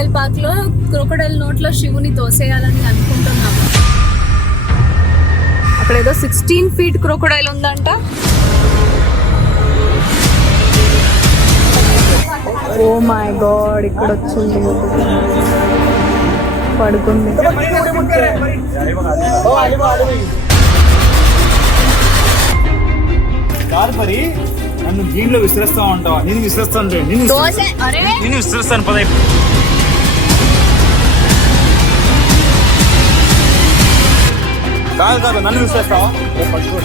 Crocodile park లో crocodile నోట్లో శివుని తోసేయాలని అనుకుంటున్నాము. అక్కడ ఏదో 16 feet క్రొకడైల్ ఉందంట. ఓ మై గాడ్, ఇక్కడ వచ్చింది పడుకుంది. నన్ను దీంట్లో విసిరేస్తా ఉంటావా? నేను విసిరేస్తాను, నేను విసిరేస్తాను. పద కాదు కాదు, నన్ను విసిరేస్తావా? పట్టుకో